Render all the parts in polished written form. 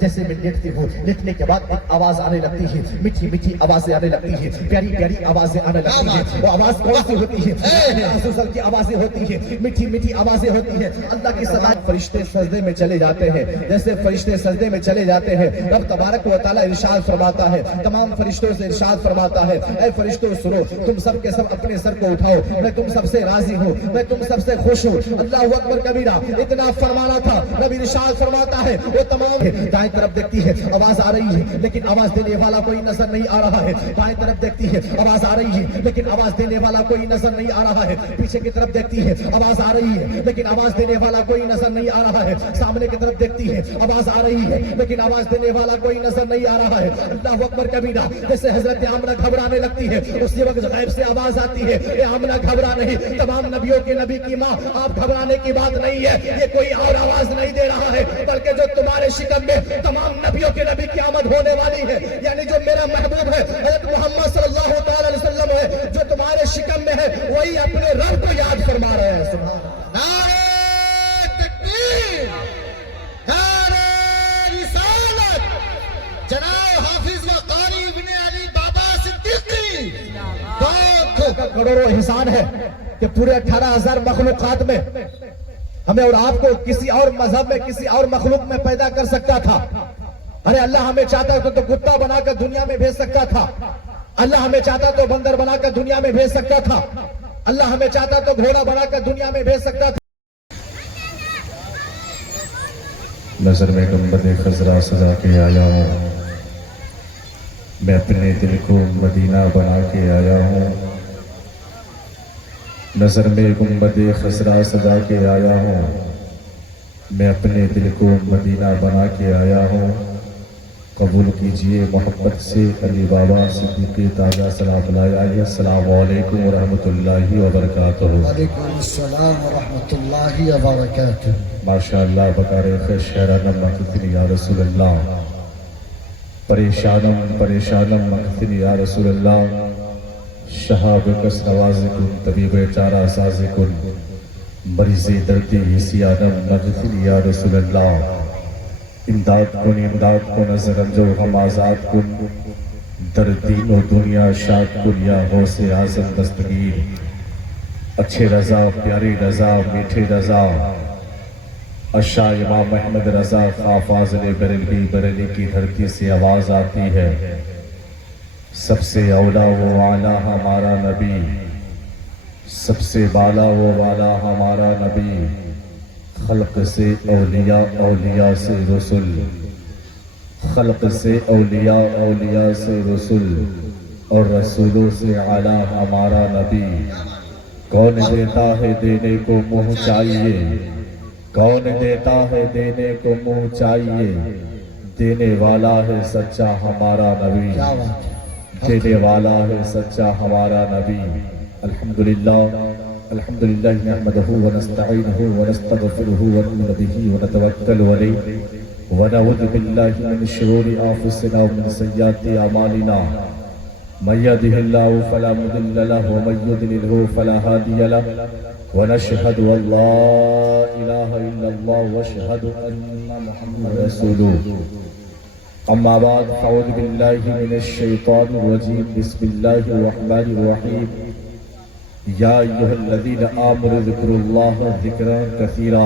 جیسے میں لیٹتی ہوں، لیٹنے کے بعد ایک آواز آنے لگتی ہے، میٹھی میٹھی آوازیں آنے لگتی ہیں، پیاری پیاری آوازیں آنے لگتی ہیں۔ وہ آواز کون سی ہوتی ہے؟ عزوزل کی آوازیں ہوتی ہیں، میٹھی میٹھی آوازیں ہوتی ہیں۔ اللہ کی صدا، فرشتے سجدے میں چلے جاتے ہیں۔ جیسے فرشتے سجدے میں چلے جاتے ہیں، رب تبارک و تعالیٰ ارشاد فرماتا ہے، تمام فرشتوں سے ارشاد فرماتا ہے، اے فرشتوں سنو، تم سب کے سب اپنے سر کو اٹھاؤ، میں تم سب سے راضی ہوں، میں تم سب سے خوش ہوں۔ اللہ اکبر کبیرہ، اتنا فرمانا تھا، رب ارشاد فرماتا ہے، وہ تمام دائیں طرف دیکھتی ہے، آواز آ رہی ہے لیکن آواز دینے والا کوئی نظر نہیں آ رہا ہے۔ بائیں طرف دیکھتی ہے، آواز آ رہی ہے لیکن آواز دینے والا کوئی نظر نہیں آ رہا ہے۔ پیچھے کی طرف دیکھتی ہے، آواز آ رہی ہے لیکن آواز دینے والا کوئی نظر نہیں آ رہا ہے۔ سامنے کی طرف دیکھتی ہے، آواز آ رہی ہے لیکن آواز دینے والا کوئی نظر نہیں آ رہا ہے۔ اللہ اکبر کبیرہ، جیسے حضرت آمنہ گھبرانے لگتی ہے، اسی وقت غیب سے آواز آتی ہے، اے آمنہ گھبرا نہیں، تمام نبیوں کے نبی کی ماں، آپ گھبرانے کی بات نہیں ہے، یہ کوئی اور آواز نہیں دے رہا ہے، بلکہ جو تمہارے شکم میں تمام نبیوں کے نبی کی آمد ہونے والی ہے، یعنی جو میرا محبوب ہے حضرت محمد صلی اللہ تعالی علیہ وسلم ہے، جو تمہارے شکم میں ہے، وہی اپنے رب کو یاد فرما رہے ہیں۔ سبحان اللہ۔ نعرہ تکبیر، نعرہ رسالت، جناب حافظ و قاری ابن علی بابا صدیقی کا کروڑوں احسان ہے کہ پورے 18,000 مخلوقات میں ہمیں اور آپ کو کسی اور مذہب میں، کسی اور مخلوق میں پیدا کر سکتا تھا۔ ارے اللہ ہمیں چاہتا تو کتا بنا کر دنیا میں بھیج سکتا تھا، اللہ ہمیں چاہتا تو بندر بنا کر دنیا میں بھیج سکتا تھا، اللہ ہمیں چاہتا تو گھوڑا بنا کر دنیا میں بھیج سکتا تھا۔ نظر میں گنبد خضرا سجا کے آیا ہوں، میں اپنے دل کو مدینہ بنا کے آیا ہوں۔ نظر میں گنبد خضرا سجا کے آیا ہوں، میں اپنے دل کو مدینہ بنا کے آیا ہوں۔ قبول کیجئے محبت سے علی بابا صدیقی تازہ سلام لایا ہے۔ السلام علیکم ورحمۃ اللہ وبرکاتہ۔ وعلیکم السلام ورحمۃ اللہ وبرکاتہ۔ ماشاءاللہ بکار خیر شہرانم مقتنی یا رسول اللہ، پریشانم پریشانم مقتنی یا رسول اللہ، شہاب کس نوازکن طبیب چارہ سازکن، مریض دردی حسیانم مقتنی یا رسول اللہ، امداد کو نظر انجو ہم آزاد کن، در دین و دنیا شاد کن یا غوث اعظم دستگیر، اچھے رضا پیاری رضا میٹھے رضا، اشا امام احمد رضا خواہ فاضل بریلی کی دھرتی سے آواز آتی ہے، سب سے اولا و اعلیٰ ہمارا نبی، سب سے بالا و والا ہمارا نبی، خلق سے اولیاء اولیاء سے رسول، خلق سے اولیاء اولیاء سے رسول، اور رسولوں سے اعلیٰ ہمارا نبی۔ کون دیتا ہے دینے کو منہ چاہیے، کون دیتا ہے دینے کو منہ چاہیے، دینے والا ہے سچا ہمارا نبی، دینے والا ہے سچا ہمارا نبی۔ الحمدللہ الحمدللہ نحمده ونستعینه ونستغفره ونؤمن به ونتوکل علیہ ونعوذ باللہ من شرور انفسنا ومن سیئات اعمالنا، من یهده اللہ فلا مضل له ومن یضلل فلا هادی له، ونشهد ان لا الہ الا اللہ واشهد ان محمد رسول۔ اما بعد فاعوذ باللہ من الشیطان الرجیم، بسم اللہ الرحمن الرحیم، یا ایہا الذین آمنوا اذکروا اللہ ذکرا کثیرا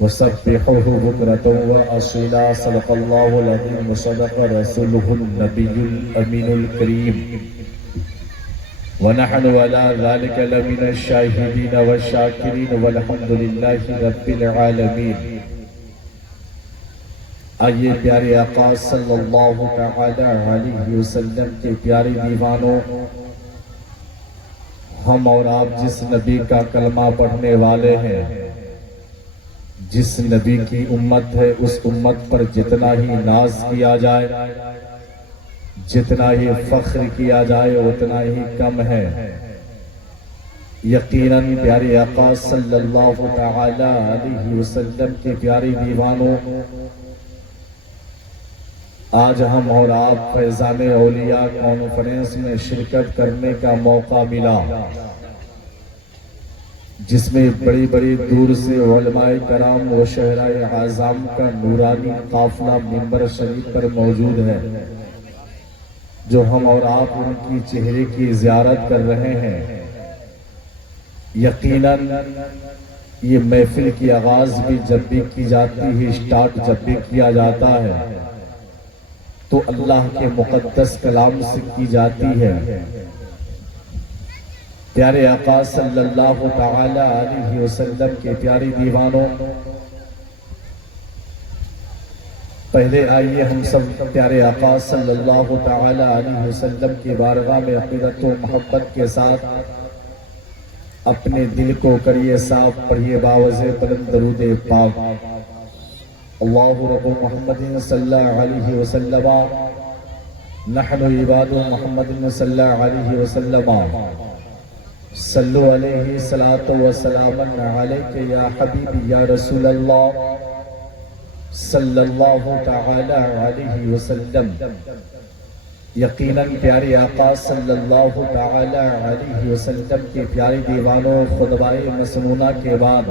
وسبحوہ بکرۃ وأصیلا، صدق اللہ العظیم وصدق رسولہ النبی الامین الکریم، ونحن علی ذلک لمن الشاہدین والشاکرین والحمد للہ رب العالمین۔ آئیے پیارے آقا صلی اللہ تعالی علیہ وسلم کے پیارے دیوانوں، ہم اور آپ جس نبی کا کلمہ پڑھنے والے ہیں، جس نبی کی امت ہے، اس امت پر جتنا ہی ناز کیا جائے، جتنا ہی فخر کیا جائے، اتنا ہی کم ہے۔ یقیناً پیارے آقا صلی اللہ تعالی علیہ وسلم کے پیارے دیوانوں، آج ہم اور آپ فیضان اولیاء کانفرنس میں شرکت کرنے کا موقع ملا۔ جس میں بڑی بڑی دور سے علماء کرام و شہرائے اعظام کا نورانی قافلہ منبر شریف پر موجود ہے، جو ہم اور آپ ان کی چہرے کی زیارت کر رہے ہیں۔ یقیناً یہ محفل کی آغاز بھی جب بھی کی جاتی ہے، اسٹارٹ جب بھی کیا جاتا ہے تو اللہ کے مقدس کلام سے کی جاتی ہے۔ پیارے آقا صلی اللہ تعالی علیہ وسلم کے پیاری دیوانوں، پہلے آئیے ہم سب پیارے آقا صلی اللہ تعالی علیہ وسلم کی بارگاہ میں عقیدت و محبت کے ساتھ اپنے دل کو کریے صاف، پڑھیے باوزِ بلند درود پاک۔ اللہ رب محمد صلی اللہ علیہ وسلم، نحن عباد محمد صلی اللہ علیہ وسلم، صلو علیہ صلاۃ و سلام علیک یا حبیبی یا رسول اللہ صلی اللہ تعالی علیہ وسلم۔ یقیناً پیارے آقا صلی اللہ تعالی علیہ وسلم کے پیاری دیوانوں، خطبہ مسنونہ کے بعد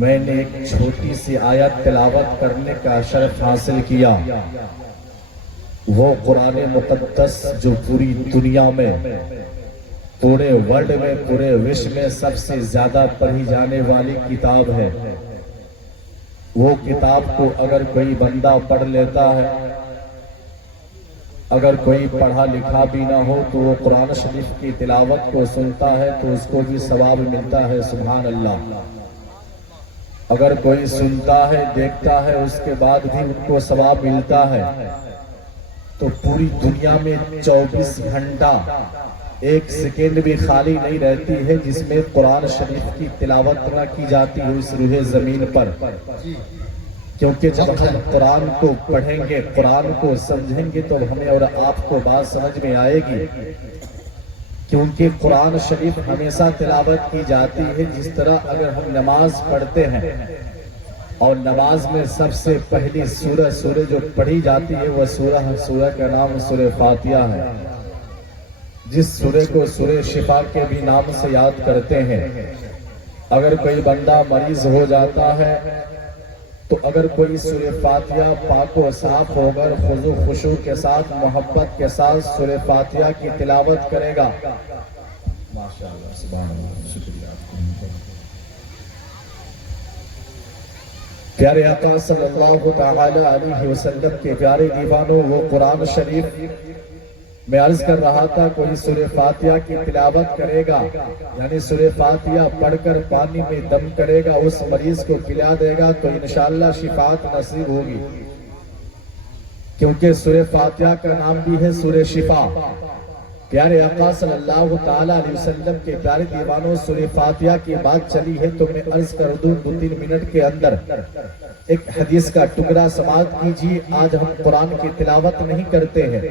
میں نے ایک چھوٹی سی آیت تلاوت کرنے کا شرف حاصل کیا۔ وہ قرآن مقدس جو پوری دنیا میں، پورے ورلڈ میں، پورے وشو میں سب سے زیادہ پڑھی جانے والی کتاب ہے۔ وہ کتاب کو اگر کوئی بندہ پڑھ لیتا ہے، اگر کوئی پڑھا لکھا بھی نہ ہو تو وہ قرآن شریف کی تلاوت کو سنتا ہے تو اس کو بھی ثواب ملتا ہے، سبحان اللہ۔ اگر کوئی سنتا ہے، دیکھتا ہے، اس کے بعد بھی ان کو ثواب ملتا ہے۔ تو پوری دنیا میں 24 گھنٹہ ایک سیکنڈ بھی خالی نہیں رہتی ہے جس میں قرآن شریف کی تلاوت نہ کی جاتی ہو اس روح زمین پر۔ کیونکہ جب ہم قرآن کو پڑھیں گے، قرآن کو سمجھیں گے تو ہمیں اور آپ کو بات سمجھ میں آئے گی۔ کیونکہ قرآن شریف ہمیشہ تلاوت کی جاتی ہے، جس طرح اگر ہم نماز پڑھتے ہیں اور نماز میں سب سے پہلی سورہ جو پڑھی جاتی ہے وہ سورہ کا نام سورہ فاتحہ ہے، جس سورہ کو سورہ شفا کے بھی نام سے یاد کرتے ہیں۔ اگر کوئی بندہ مریض ہو جاتا ہے تو اگر کوئی سورہ فاتحہ پاک و صاف ہو کر خضوع خشوع کے ساتھ، محبت کے ساتھ سورہ فاتحہ کی تلاوت کرے گا، ماشاءاللہ سبحان اللہ، شکریہ آپ کو۔ پیارے آقا صلی اللہ تعالی علیہ وسلم کے پیارے دیوانوں، وہ قرآن شریف میں عرض کر رہا تھا، کوئی سورہ فاتحہ کی تلاوت کرے گا، یعنی سورہ فاتحہ پڑھ کر پانی میں دم کرے گا، اس مریض کو پلا دے گا تو انشاءاللہ شفاعت نصیب ہوگی۔ کیونکہ سورہ فاتحہ کا نام بھی ہے سورہ شفا۔ پیارے آقا صلی اللہ تعالی علیہ وسلم کے پیارے دیوانوں، سورہ فاتحہ کی بات چلی ہے تو میں عرض کر دوں 2-3 منٹ کے اندر ایک حدیث کا ٹکڑا سماعت کیجیے۔ آج ہم قرآن کی تلاوت نہیں کرتے ہیں،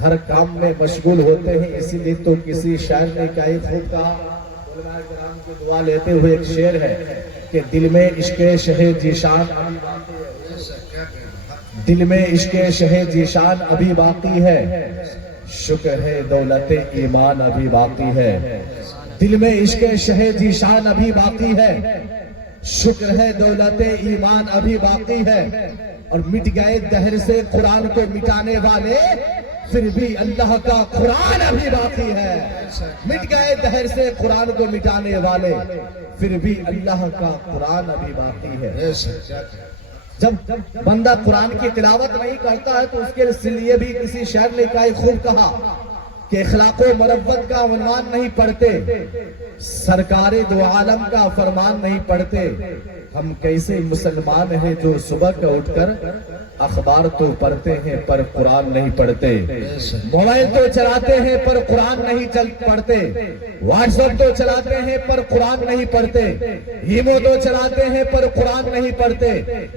ہر کام میں مشغول ہوتے ہیں، اسی لیے تو کسی شاعر نے کیا خوب کہا، علماء کرام کی دعا لیتے ہوئے ایک شعر ہے کہ دل میں عشق شہ ذیشان، دل میں عشق شہ ذیشان ابھی باقی ہے، شکر ہے دولت ایمان ابھی باقی ہے۔ دل میں عشق شہ ذیشان ابھی باقی ہے، شکر ہے دولت ایمان ابھی باقی ہے۔ اور مٹ گئے دہر سے قرآن کو مٹانے والے، پھر بھی اللہ کا قرآن ابھی باقی ہے۔ مٹ گئے دہر سے قرآن کو مٹانے والے، پھر بھی اللہ کا قرآن ابھی باقی ہے۔ جب بندہ قرآن کی تلاوت نہیں کرتا ہے تو اس کے لیے بھی کسی شاعر نے خوب کہا کہ اخلاق و مروت کا عنوان نہیں پڑھتے، سرکار دو عالم کا فرمان نہیں پڑھتے۔ ہم کیسے مسلمان ہیں جو صبح کا اٹھ کر اخبار تو پڑھتے ہیں پر قرآن نہیں پڑھتے، موبائل تو چلاتے ہیں پر قرآن نہیں پڑھتے، واٹس ایپ تو چلاتے ہیں پر قرآن نہیں پڑھتے، ایمو تو چلاتے ہیں پر قرآن نہیں پڑھتے،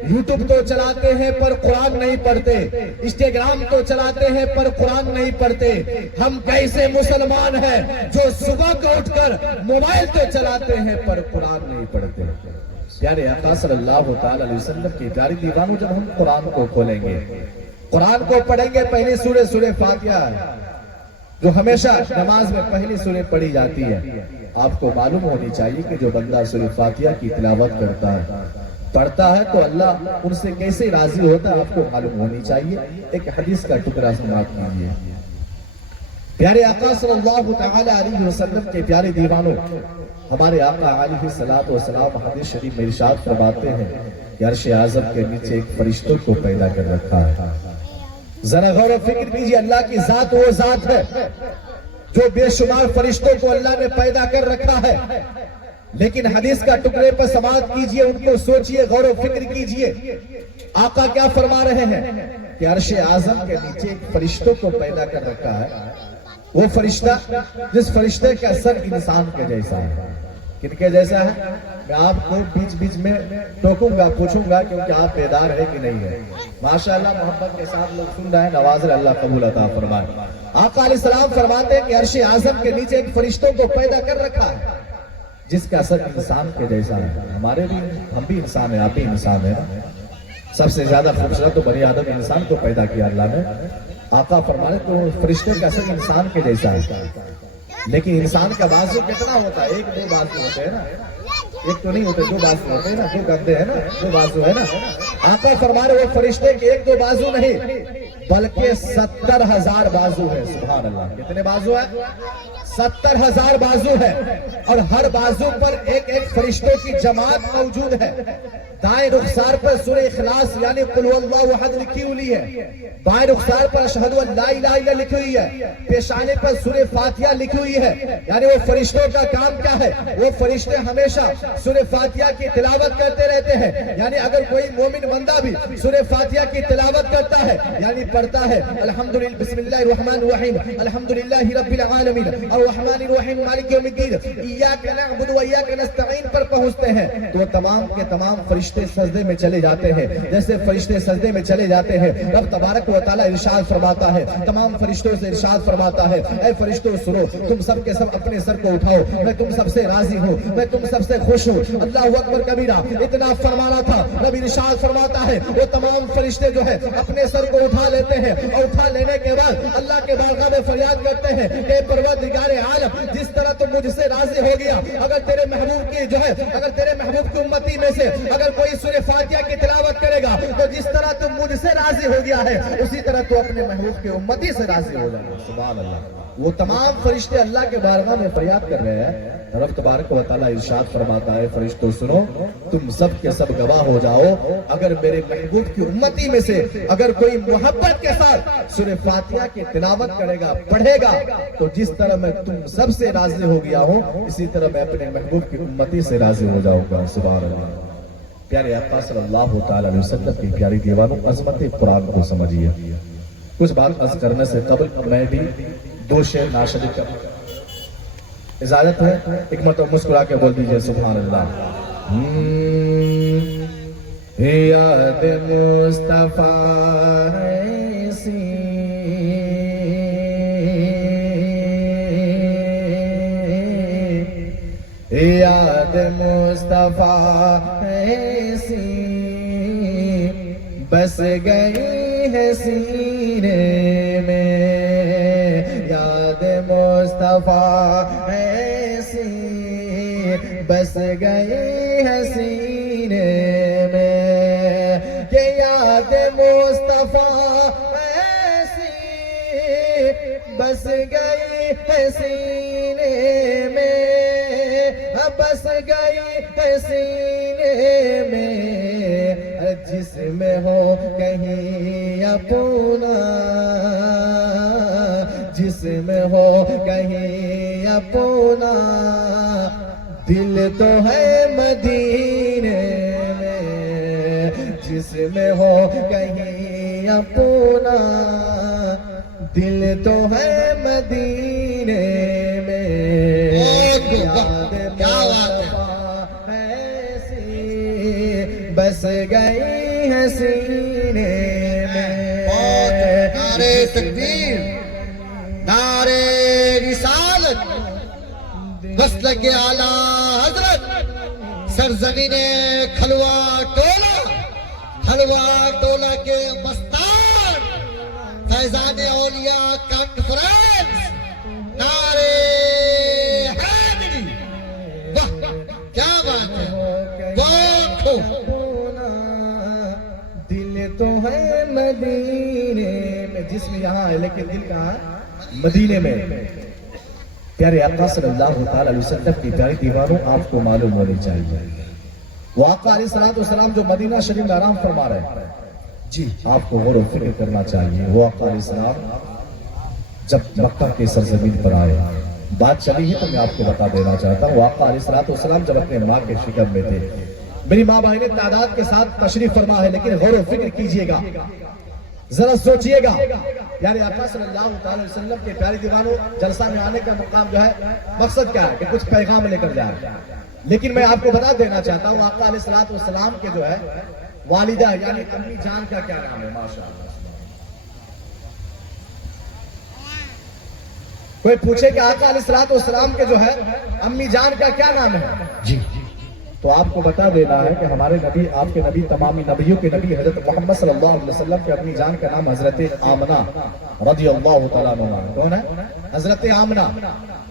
یوٹیوب تو چلاتے ہیں پر قرآن نہیں پڑھتے، انسٹاگرام تو چلاتے ہیں پر قرآن نہیں پڑھتے۔ ہم کیسے مسلمان ہیں جو صبح کو اٹھ کر موبائل تو چلاتے ہیں پر قرآن نہیں پڑھتے؟ پیارے آقا صلی اللہ تعالی علیہ وسلم کی پیاری دیوانوں، جب ہم قرآن کو کھولیں گے، قرآن کو پڑھیں گے، پہلی سورہ فاتحہ ہے جو ہمیشہ نماز میں پہلی سورہ پڑھی جاتی ہے۔ آپ کو معلوم ہونی چاہیے کہ جو بندہ سورہ فاتحہ کی تلاوت کرتا ہے پڑھتا ہے تو اللہ ان سے کیسے راضی ہوتا ہے آپ کو معلوم ہونی چاہیے. ایک حدیث کا ٹکڑا سماعت کیجیے. پیارے آقا صلی اللہ تعالی علیہ وسلم کے پیارے دیوانوں، ہمارے آقا علیہ الصلوۃ والسلام حدیث شریف میں ارشاد فرماتے ہیں کہ عرش اعظم کے نیچے ایک فرشتوں کو پیدا کر رکھا ہے. ذرا غور و فکر کیجیے، اللہ کی ذات وہ ذات ہے جو بے شمار فرشتوں کو اللہ نے پیدا کر رکھا ہے. لیکن حدیث کا ٹکڑے پر سماعت کیجئے، ان کو سوچئے، غور و فکر کیجئے. آقا کیا فرما رہے ہیں کہ عرش اعظم کے نیچے ایک فرشتوں کو پیدا کر رکھا ہے. وہ فرشتہ جس فرشتے کا سر انسان کے جیسا ہے. کن کے جیسا ہے؟ میں آپ کو بیچ بیچ میں ٹوکوں گا، پوچھوں گا کیونکہ آپ بیدار ہے کہ نہیں ہے. ماشاءاللہ محبت کے ساتھ لوگ سن رہے ہیں، نواز اللہ قبول عطا فرمائے. آقا علیہ السلام فرماتے ہیں کہ عرش اعظم کے نیچے ایک فرشتوں کو پیدا کر رکھا ہے جس کا سر انسان کے جیسا ہے. ہم بھی انسان ہیں، آپ بھی انسان ہیں. سب سے زیادہ خوبصورت تو بنی آدم انسان کو پیدا کیا اللہ نے. آقا فرمانے تو فرشتے کا سر انسان کے جیسا ہے. لیکن انسان کا بازو کتنا ہوتا ہے؟ ایک دو بازو ہوتے ہیں نا، ایک تو نہیں ہوتے، دو بازو ہوتے ہیں نا، دو گردے ہیں نا، دو بازو ہے نا. آقا فرما رہے وہ فرشتے کے ایک دو بازو نہیں بلکہ 70,000 بازو ہے. سبحان اللہ. کتنے بازو ہیں؟ 70,000 بازو ہے. اور ہر بازو پر ایک ایک فرشتوں کی جماعت موجود ہے. دائیں رخسار پر سورہ اخلاص یعنی قل هو اللہ احد لکھی ہوئی ہے. بائیں رخسار پر اشہد ان لا الہ الا اللہ لکھی ہوئی ہے. پیشانے پر سورہ فاتحہ لکھی ہوئی ہے. یعنی وہ فرشتوں کا کام کیا ہے؟ وہ فرشتے ہمیشہ سورہ فاتحہ کی تلاوت کرتے رہتے ہیں. یعنی اگر کوئی مومن بندہ بھی سورہ فاتحہ کی تلاوت کرتا ہے یعنی پڑھتا ہے الحمدللہ بسم اللہ الرحمن الرحیم الحمدللہ رب العالمین الرحمن الرحیم مالک یوم الدین ایاک نعبد و ایاک نستعین پر پہنچتے ہیں تو وہ تمام کے تمام فرشتے سجدے میں چلے جاتے ہیں. جیسے فرشتے سجدے میں چلے جاتے ہیں رب تبارک و تعالی ارشاد فرماتا ہے، تمام فرشتوں سے ارشاد فرماتا ہے اے فرشتوں سنو، تم سب کے سب اپنے سر کو اٹھاؤ، میں تم سب سے راضی ہوں، میں تم سب سے خوش ہوں. اللہ اکبر کبیرہ. اتنا فرمانا تھا رب ارشاد فرماتا ہے وہ تمام فرشتے جو ہے اپنے سر کو اٹھا لیتے ہیں اور اٹھا لینے کے بعد اللہ کے بارگاہ میں فریاد کرتے ہیں اے پروردگار عالم، جس طرح تم مجھ سے راضی ہو گیا، اگر تیرے محبوب کی جو ہے اگر تیرے محبوب کی امتی میں سے اگر کوئی سورہ فاتحہ کی تلاوت کرے گا تو جس طرح تم مجھ سے راضی ہو گیا ہے اسی طرح تو اپنے محبوب کی امتی سے راضی ہو جائے. سبحان اللہ. وہ تمام فرشتے اللہ کے بارگاہ میں فریاد کر رہے ہیں. رب تبارک و تعالی ارشاد فرماتا ہے فرشتوں سنو، تم سب کے سب گواہ ہو جاؤ، اگر میرے محبوب کی امتی میں سے اگر کوئی محبت کے ساتھ سورہ فاتحہ کی تلاوت کرے گا، پڑھے گا تو جس طرح میں تم سب سے راضی ہو گیا ہوں اسی طرح میں اپنے محبوب کی امتی سے راضی ہو جاؤں گا. سبحان اللہ. پیارے آقا صلی اللہ تعالی علیہ وسلم کی پیاری دیوانوں، عظمت قرآن کو سمجھیے. کچھ بات عرض کرنے سے قبل میں بھی دو شعر ناشد کروں. اجازت ہے؟ ایک مرتبہ مسکرا کے بول دیجئے سبحان اللہ. یاد مصطفیٰ ایسی یاد مصطفیٰ ایسی بس گئی ہے سینے میں، یاد مصطفیٰ ایسی بس گئی ہے سینے میں، کہ یاد مصطفیٰ ایسی بس گئی ہے سینے میں، بس گئی ہے سینے میں، جس میں ہو کہیں اپنا، جس میں ہو کہیں اپنا، دل تو ہے مدینے میں، جس میں ہو کہیں اپنا، دل تو ہے مدینے میں. بس گئی ہے سینے میں. نعرے تکبیر، نعرے رسالت، مسلک اعلیٰ حضرت، سرزمین کھلوا ٹولہ کے مستان، فیضان اولیاء کانفرنس. نعرے حیدری، ہے مدینے میں. جسم یہاں ہے لیکن دل کہاں ہے؟ مدینے میں. پیارے آقا صلی اللہ تعالی علیہ وسلم کی پیاری دیواروں آپ کو معلوم ہونی چاہیے. وہ آقا علیہ الصلوۃ والسلام جو مدینہ شریف میں آرام فرما رہے ہیں, جی آپ کو غور و فکر کرنا چاہیے. وہ آقا علیہ السلام جب مکہ کے سرزمین پر آئے, بات چلی ہے تو میں آپ کو بتا دینا چاہتا ہوں. وہ آقا علیہ الصلوۃ والسلام جب اپنے ماں کے شکم میں تھے, میری ماں بہنیں تعداد کے ساتھ تشریف فرما ہے, لیکن غور و فکر کیجئے گا, ذرا سوچئے گا. یعنی آقا صلی اللہ تعالی وسلم کے پیاری دیوانوں, جلسہ میں آنے کا مقام جو ہے, مقصد کیا ہے کہ کچھ پیغام لے کر جائے. لیکن میں آپ کو بتا دینا چاہتا ہوں آقا علیہ الصلوۃ والسلام کے جو ہے والدہ یعنی امی جان کا کیا نام ہے؟ ماشاءاللہ. کوئی پوچھے کہ آقا علیہ الصلوۃ والسلام کے جو ہے امی جان کا کیا نام ہے؟ جی تو آپ کو بتا دینا ہے کہ ہمارے نبی, آپ کے نبی, تمامی نبیوں کے نبی حضرت محمد صلی اللہ علیہ وسلم کے اپنی جان کا نام حضرت آمنہ رضی اللہ تعالیٰ عنہ. کون ہے؟ حضرت آمنہ.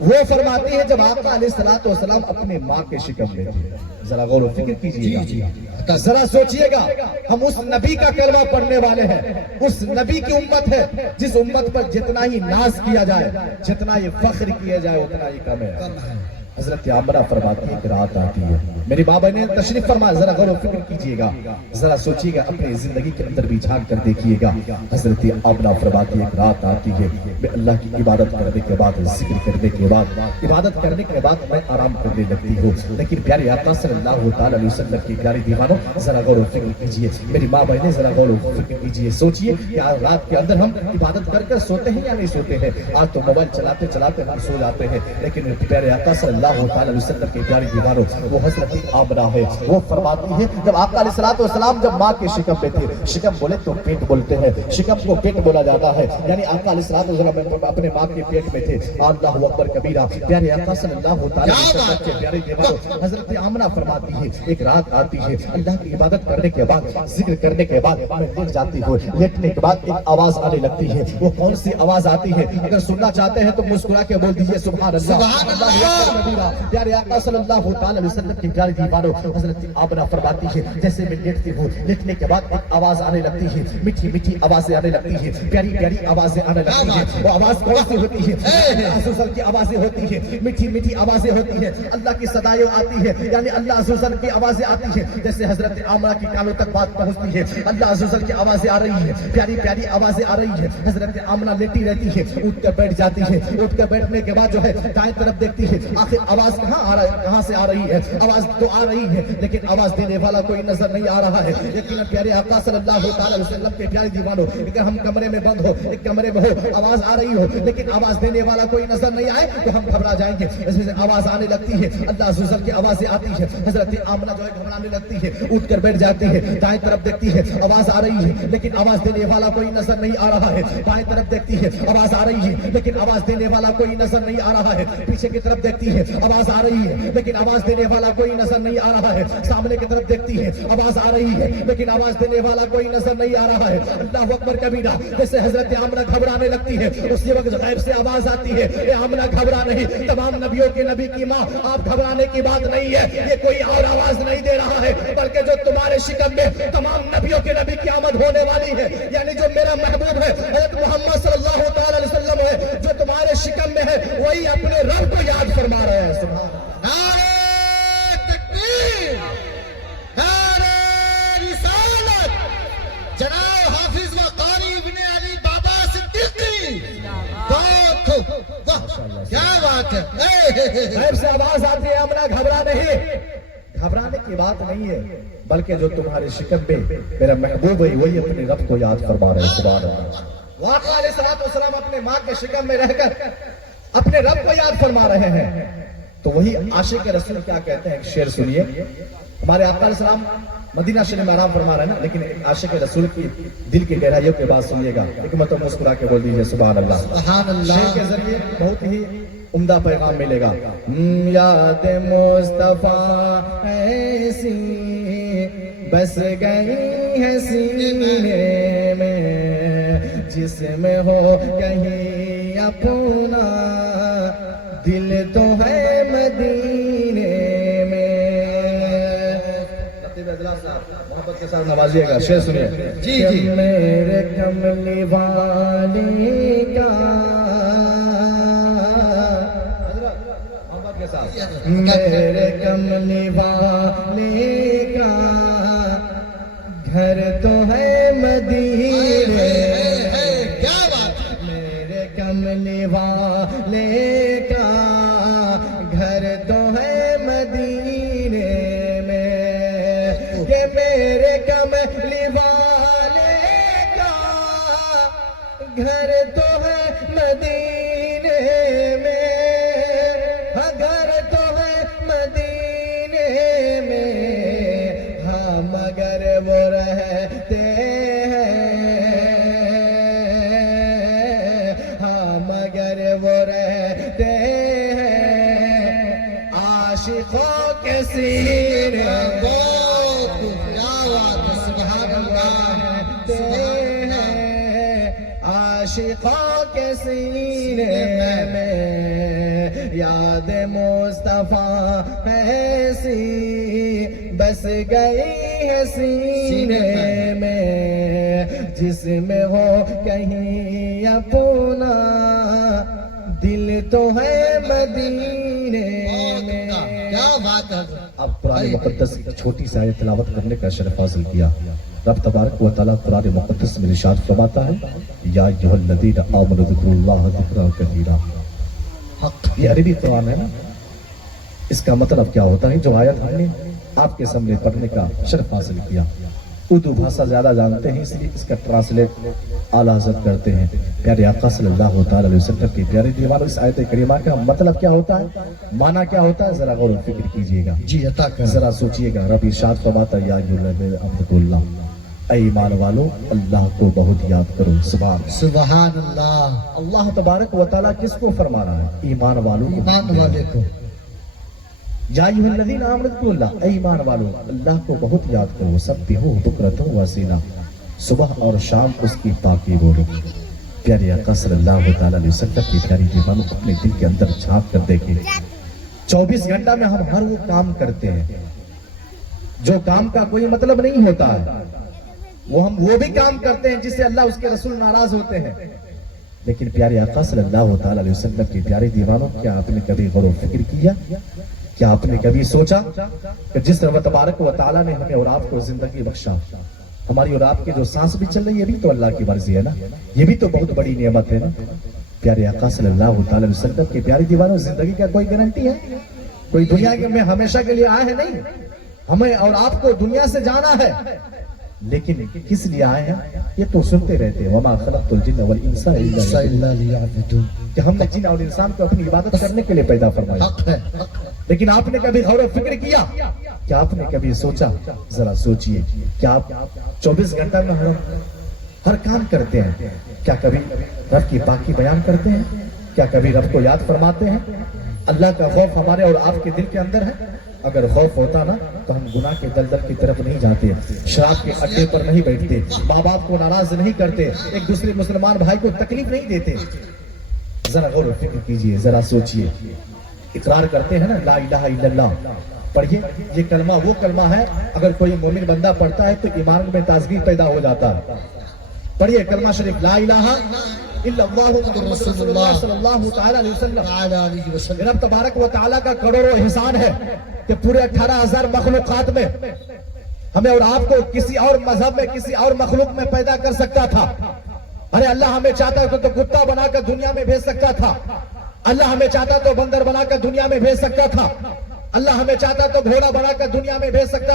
وہ فرماتی ہے جب آقا علیہ الصلوۃ والسلام اپنے ماں کے شکم میں تھے, ذرا غور و فکر کیجیے گا, ذرا سوچئے گا. ہم اس نبی کا کلمہ پڑھنے والے ہیں, اس نبی کی امت ہے جس امت پر جتنا ہی ناز کیا جائے, جتنا ہی فخر کیا جائے, اتنا ہی کم ہے. حضرت آمنہ فرماتی ہے کہ رات آتی ہے, میری بابا نے تشریف فرمایا, ذرا غور و فکر کیجئے گا, ذرا سوچئے گا, اپنی زندگی کے اندر بھی جھانک کر دیکھیے گا. حضرت آمنہ فرماتی ہے کہ رات آتی ہے, میں اللہ کی عبادت کرنے کے بعد, ذکر کرنے کے بعد, عبادت کرنے کے بعد میں آرام کرنے لگتی ہوں. لیکن پیارے آقا صلی اللہ تعالی علیہ وسلم کی پیاری دیوانوں, ذرا غور و فکر کیجئے, میری ماں بہنیں ذرا غور و فکر کیجئے, سوچئے کہ آج رات کے اندر ہم عبادت کر کر سوتے ہیں یا نہیں سوتے ہیں. آج تو موبائل چلاتے چلاتے ہم سو جاتے ہیں, لیکن پیارے آقا صلی اللہ تعالی علیہ وسلم کی پیاری دیوانوں, وہ حضرت آمنہ ہے. وہ فرماتی ہے جب آقا علیہ الصلوۃ والسلام جب ماں کے شکم میں تھے, شکم بولے تو پیٹ بولتے ہیں, شکم کو پیٹ بولا جاتا ہے, یعنی آقا علیہ الصلوۃ والسلام اپنے ماں کے پیٹ میں تھے. اللہ اکبر کبیرہ. پیارے آقا صلی اللہ تعالی علیہ وسلم کے پیاری دیوانوں, حضرت آمنہ فرماتی ہے ایک رات آتی ہے, اللہ کی عبادت کرنے کے بعد, ذکر کرنے کے بعد میں لیٹ جاتی ہوں. لیٹنے کے بعد ایک آواز آنے لگتی ہے. وہ کون سی آواز آتی ہے؟ اگر سننا چاہتے ہیں تو مسکرا کے بول دیجئے سبحان اللہ. پیارے آقا صلی اللہ تعالی علیہ وسلم کی پیاری دیوانوں, حضرت آمنہ فرماتی ہے جیسے میں لیٹتی ہوں, لیٹنے کے بعد ایک آواز آنے لگتی ہے, میٹھی میٹھی آوازیں آنے لگتی ہے, پیاری پیاری آوازیں آنے لگتی ہے. وہ آواز کون سی ہوتی ہے؟ اللہ عز و جل کی آوازیں ہوتی ہے, میٹھی میٹھی آوازیں ہوتی ہے, اللہ کی صدائیں آتی ہے, یعنی اللہ عز و جل کی آوازیں آتی ہے. جیسے حضرت آمنہ کی کانوں تک بات پہنچتی ہے, اللہ عز و جل کی آوازیں آ رہی ہے, پیاری پیاری آوازیں آ رہی ہے. حضرت آمنہ لیٹی رہتی ہے, اٹھ کر بیٹھ جاتی ہے, اٹھ کر بیٹھنے کے بعد جو ہے دائیں طرف دیکھتی ہے, آخر آواز کہاں سے آ رہی ہے؟ آواز تو آ رہی ہے لیکن آواز دینے والا کوئی نظر نہیں آ رہا ہے. یقیناً پیارے آقا صلی اللہ تعالی وسلم کے پیارے دیوانوں, اگر ہم کمرے میں بند ہو, ایک کمرے میں ہو, آواز آ رہی ہو لیکن آواز دینے والا کوئی نظر نہیں آئے تو ہم گھبرا جائیں گے. اس میں سے آواز آنے لگتی ہے, اللہ عز و جل کی آوازیں آتی ہے. حضرت آمنہ جو ہے گھبرانے لگتی ہے, اٹھ کر بیٹھ جاتی ہے, دائیں طرف دیکھتی ہے, آواز آ رہی ہے لیکن آواز دینے والا کوئی نظر نہیں آ رہا ہے. بائیں طرف دیکھتی ہے, آواز آ رہی ہے لیکن آواز دینے والا کوئی نظر نہیں آ رہا ہے. پیچھے کی طرف دیکھتی ہے, آواز آ رہی ہے لیکن آواز دینے والا کوئی نظر نہیں آ رہا ہے. سامنے کی طرف دیکھتی ہے, آواز آ رہی ہے لیکن آواز دینے والا کوئی نظر نہیں آ رہا ہے. اللہ اکبر کبیرہ. جیسے حضرت آمنہ گھبرانے لگتی ہے, اسی وقت غیب سے آواز آتی ہے, اے آمنہ گھبرا نہیں, تمام نبیوں کے نبی کی ماں, آپ گھبرانے کی بات نہیں ہے, یہ کوئی اور آواز نہیں دے رہا ہے بلکہ جو تمہارے شکم میں تمام نبیوں کے نبی کی آمد ہونے والی ہے, یعنی جو میرا محبوب ہے حضرت محمد صلی اللہ تعالی علیہ وسلم ہے, جو تمہارے شکم میں ہے, وہی اپنے رب کو یاد فرما رہے ہیں. سبحان اللہ. جناب حافظ و قاری ابن علی بابا صدیقی, کیا بات ہے. غیب سے آواز آتی ہے, آمنہ گھبرا نہیں. گھبرانے کی بات نہیں ہے بلکہ جو تمہارے شکم میں میرا محبوب ہے, وہی اپنے رب کو یاد فرما رہے ہیں. سبحان اللہ. آقا علیہ الصلوۃ والسلام اپنے ماں کے شکم میں رہ کر اپنے رب کو یاد فرما رہے ہیں. تو وہی عاشق رسول کیا کہتے ہیں, ایک شعر سنیے. ہمارے آقا علیہ السلام مدینہ شریف میں آرام فرما رہے ہیں نا, لیکن ایک عاشق رسول کی دل کی گہرائیوں کے بات سنیے گا. ایک مرتبہ مسکرا کے بول دیجیے سبحان اللہ. سبحان اللہ. شعر کے ذریعے بہت ہی عمدہ پیغام ملے گا. یاد مصطفیٰ ایسی بس گئی ہے سینے میں, جس میں ہو کہیں اپنا دل تو ہے مدینے میں. محبت کے ساتھ نوازیے گا شعر سنیے جی جی میرے کملی والی کا محمد کے ساتھ میرے کملی والی کا گھر تو ہے مدینے کیا بات میرے کملی والے کا گھر تو ہے مدینے میں کہ میرے کملی والے کا گھر تو ہے مدینے میں ہاں گھر تو ہے مدینے میں ہاں مگر وہ رہتے مگر وہ رہتے ہیں عاشقوں کے سینے عاشقوں کے سینے میں یاد مصطفیٰ ایسی بس گئی ہے سینے میں جس میں ہو کہیں اپنا دل تو ہے مدینے میں کیا بات ہے اب قرآن مقدس کی چھوٹی سی آیت تلاوت کرنے کا شرف حاصل کیا رب تبارک و تعالیٰ قرآن مقدس میں ارشاد فرماتا ہے یا ایھا الذین آمنوا اذکروا اللہ ذکرا کثیرا یہ عربی قرآن ہے نا اس کا مطلب کیا ہوتا ہے جو آیت ہم نے آپ کے سامنے پڑھنے کا شرف حاصل کیا اردو بھاشا زیادہ جانتے ہیں اس لیے اس کا ٹرانسلیٹ اعلیٰ حضرت کرتے ہیں پیارے آقا صلی اللہ تعالی علیہ وسلم کے پیارے دیوانوں اس آیت کریمہ کا مطلب کیا ہوتا ہے معنی کیا ہوتا ہے ذرا غور و فکر کیجئے گا جی عطا کر ذرا سوچئے گا رب ارشاد فرماتا ہے یا ایھا الذین آمنوا اللہ اے ایمان والو اللہ کو بہت یاد کرو سبحان اللہ اللہ تبارک و تعالیٰ کس کو فرما رہا ہے ایمان والو ایمان والے کو یا ایھا الذین آمنوا اذکروا اللہ اے ایمان والو اللہ کو بہت یاد کرو سبحوہ بکرۃ و اصیلا صبح اور شام اس کی پاکی بولو پیارے آقا صلی اللہ تعالی علیہ وسلم کی پیاری دیوانوں اپنے دل کے اندر جھانک کر دیکھیں 24 گھنٹہ میں ہم ہر وہ کام کرتے ہیں جو کام کا کوئی مطلب نہیں ہوتا ہے ہم وہ بھی کام کرتے ہیں جس سے اللہ اس کے رسول ناراض ہوتے ہیں لیکن پیارے آقا صلی اللہ تعالی علیہ وسلم کی پیاری دیوانوں کیا آپ نے کبھی غور و فکر کیا کیا آپ نے کبھی سوچا کہ جس رب تبارک و تعالیٰ نے ہمیں اور آپ کو زندگی بخشا ہماری اور آپ کی جو سانس بھی چل رہی ہے یہ بھی تو اللہ کی مرضی ہے نا یہ بھی تو بہت بڑی نعمت ہے نا پیارے آقا صلی اللہ تعالی علیہ وسلم کی پیاری دیوانوں زندگی کا کوئی گارنٹی ہے کوئی دنیا میں ہمیشہ کے لیے آئے ہیں نہیں ہمیں اور آپ کو دنیا سے جانا ہے لیکن کس لیے آئے ہیں یہ تو سنتے رہتے ہیں وما خلقت الجن والانس الا لیعبدون کہ ہم نے جن اور انسان کو اپنی عبادت کرنے کے لیے پیدا فرمایا حق ہے لیکن آپ نے کبھی غور و فکر کیا کیا آپ نے کبھی سوچا ذرا سوچئے کیا آپ 24 گھنٹہ میں ہر کام کرتے ہیں کیا کبھی رب کی پاکی بیان کرتے ہیں کیا کبھی رب کو یاد فرماتے ہیں اللہ کا خوف ہمارے اور آپ کے دل کے اندر ہے اگر خوف ہوتا نا تو ہم گناہ کے دلدل کی طرف نہیں جاتے شراب کے اڈے پر نہیں بیٹھتے ماں باپ کو ناراض نہیں کرتے ایک دوسرے مسلمان بھائی کو تکلیف نہیں دیتے ذرا غور و فکر کیجئے ذرا سوچئے اقرار کرتے ہیں نا لا الہ الا اللہ پڑھیے یہ کلمہ وہ کلمہ ہے اگر کوئی مومن بندہ پڑھتا ہے تو ایمان میں تازگی پیدا ہو جاتا ہے پڑھیے کلمہ شریف لا الہ الا اللہ محمد رسول اللہ صلی اللہ تعالی علیہ وسلم رب تبارک و تعالیٰ کا کروڑوں احسان ہے کہ پورے 18,000 مخلوقات میں ہمیں اور آپ کو کسی اور مذہب میں کسی اور مخلوق میں پیدا کر سکتا تھا ارے اللہ ہمیں چاہتا تو کتا بنا کر دنیا میں بھیج سکتا تھا اللہ ہمیں چاہتا تو بندر بنا کر دنیا میں بھیج سکتا تھا اللہ ہمیں چاہتا تو گھوڑا بنا کر دنیا میں بھیج سکتا